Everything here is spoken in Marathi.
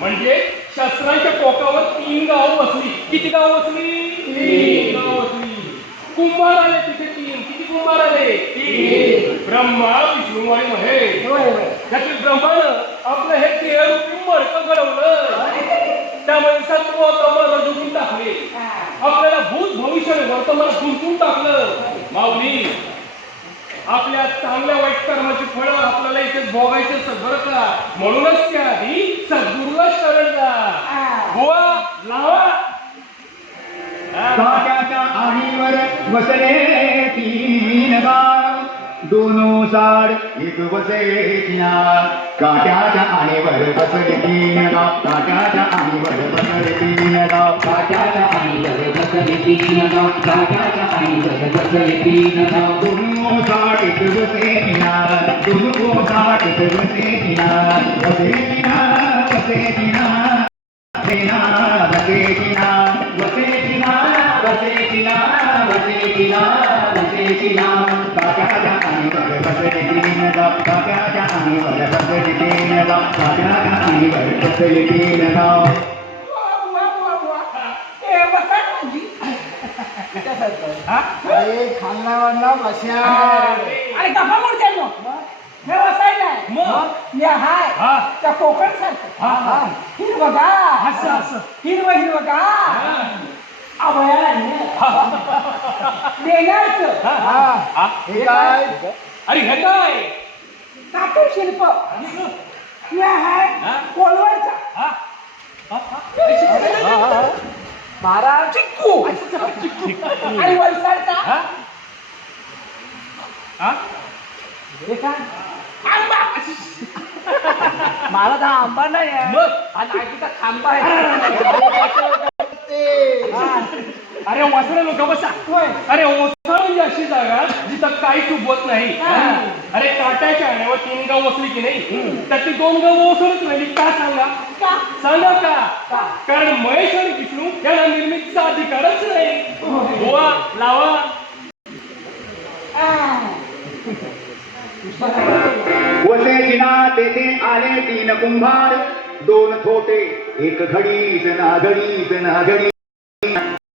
म्हणजे शस्त्रांच्या टोकावर 3 गाव बसली. किती गाव बसली? 3 गाव बसली. कुंभार आले तिथे 3. किती कुंभार आले? 3. ब्रह्मा, विष्णू आणि महेश. त्यातील ब्रह्मानं आपलं हे 13 रूपी मडकं घडवलं. त्यामध्ये सत्व तम रजोगुण टाकले. आपल्याला भूत भविष्य वर्तमान गुंतवून टाकलं. माऊली, आपल्या चांगल्या वाईट कर्माची फळं आपल्याला इथे भोगायचे बरं का. म्हणूनच त्या आधी सद्गुरूला शरण जा. गोवा लावा. काट्याच्या आणीवर बसले 3 गाव, दोनो साड एक बसे किनार. काट्याच्या आणीवर बसले 3 गाव, काट्याच्या आणीवर बसले 3 गाव, काट्याच्या आणीवर बसले 3 गाव, काट्याच्या आणीवर बसले 3 गाव. दोनो साड एक बसे किनार, दोनो साड एक बसे किनार. बसे किनार, बसे किनार, किनार, बसे किनार, बसे किनार, बसे किनार, बसे किनार, बसे किनार. काट्याच्या आणीवर बसले 3 गाव, काट्याच्या आणीवर बसले 3 गाव, काट्याच्या आणीवर बसले 3 गाव. अरे खाल्ला वाढला बस्या. अरे गप्पा मोडत्यानो हे वसायला मग या हाय त्या कोकण सारखं हिरवगा हिरवगा अभयाला देण्याचं. हे काय? अरे हे काय? कातूर शिल्प या हाय कोलवडचा महाराज चिक्कू आणि वलसाडचा हे काय? आंबा. मला तर आंबा नाही आहे. मग आणि आईचा खांबा आहे. अरे वसरा लोक बसा. अरे ओसाळ म्हणजे अशी जागा जिथं काही चुकवत नाही. अरे काट्याच्या आणण्यावर 3 गाव बसली की नाही, त्यातली 2 गाव ओसरच राहिली. का सांगा? सांगा का? कारण महेश आणि विष्णू यांना निर्मितीचा अधिकारच नाही. गोवा लावा. वसेचिना तेथे आले 3 कुंभार, 2 थोटे एक घडीच ना घडीच ना घडी.